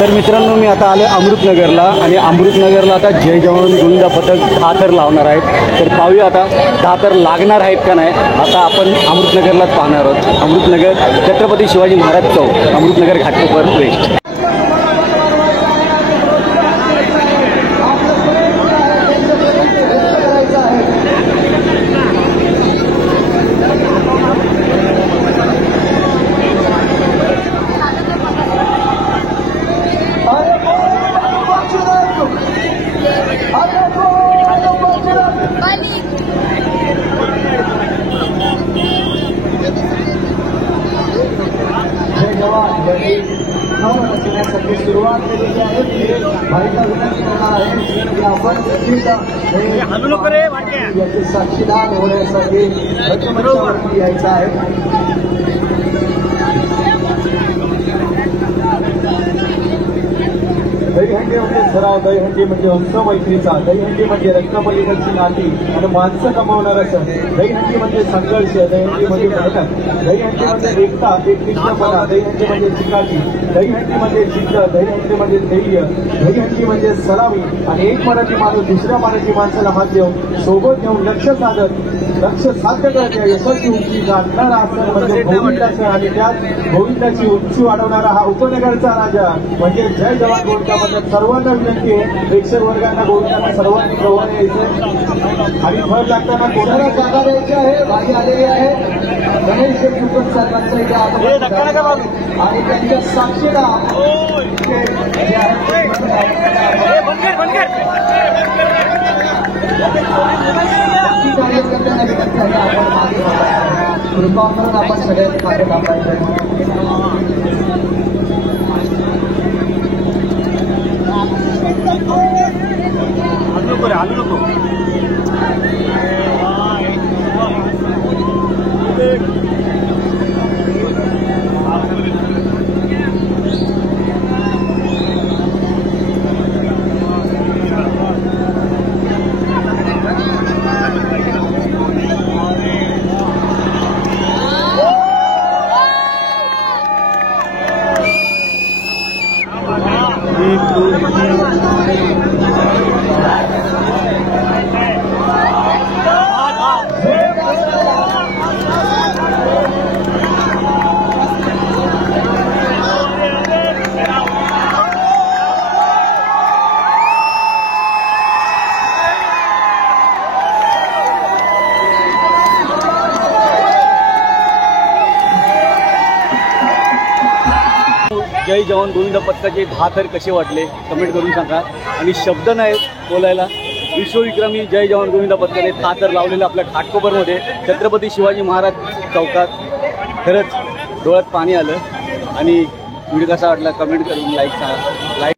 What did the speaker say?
तर मित्रांनो, मी आता आले अमृतनगरला आणि अमृतनगरला आता जय जवान गोविंदा पथक 10 थर लावणार आहेत। तर पाहूया आता 10 थर लागणार आहेत का नाही। आता आपण अमृतनगरलाच पाहणार आहोत। अमृतनगर छत्रपती शिवाजी महाराज चौक, अमृतनगर घाटकोपर वेस्ट। सुरुवात केलेली आहे। भाईचा विनंती करणार आहे की आपण याचे साक्षीदार होण्यासाठी रचनेवरती यायचं आहे। दहीहंडी म्हणजे सराव, दहीहंडी म्हणजे उत्सव मैत्रीचा, दहीहंडी म्हणजे रक्तपलीकडची नाती आणि माणसं कमावणारा सण, दहीहंडी म्हणजे संघर्ष, दहीहंडी म्हणजे मेहनत, दहीहंडी म्हणजे एकता, एकनिष्ठपणा, दहीहंडी म्हणजे चिकाटी, दहीहंडी म्हणजे जिद्द, दहीहंडी म्हणजे धैर्य, दहीहंडी म्हणजे सलामी आणि एक मराठी माणूस दुसऱ्या मराठी माणसाला हात देऊन सोबत घेऊन लक्ष साध्य करण्याच्या यशस्वी उंची गाठणारा असं म्हणजे गोविंदाचं आणि त्यात गोविंदाची उंची वाढवणारा हा उपनगरचा राजा म्हणजे जय जवान गोविंदा पथक। सर्वांना विनंती आहे, प्रेक्षक वर्गांना गोविंदांना सर्वांनी जवळ यायचं आणि फळ लागताना कोणाला जागा द्यायची आहे। भाई आलेली आहे गणेश कुटुंब सरकारचं इथे आणि त्यांच्या साक्षीदार कार्यकर्त्यांना विनंती आहे आपण मागे कृपा करून आपण सगळ्यांनी मागे थांबायचं। आलू नको जय जवान गोविंदा पथकाचे 10 थर कसे वाटले कमेंट करून सांगा। आणि शब्द नाही बोलायला, विश्वविक्रमी जय जवान गोविंदा पथकाने 10 थर लावलेलं आपल्या घाटकोपरमध्ये छत्रपती शिवाजी महाराज चौकात। खरंच डोळ्यात पाणी आलं। आणि व्हिडिओ कसा वाटला कमेंट करून लाईक सांगा।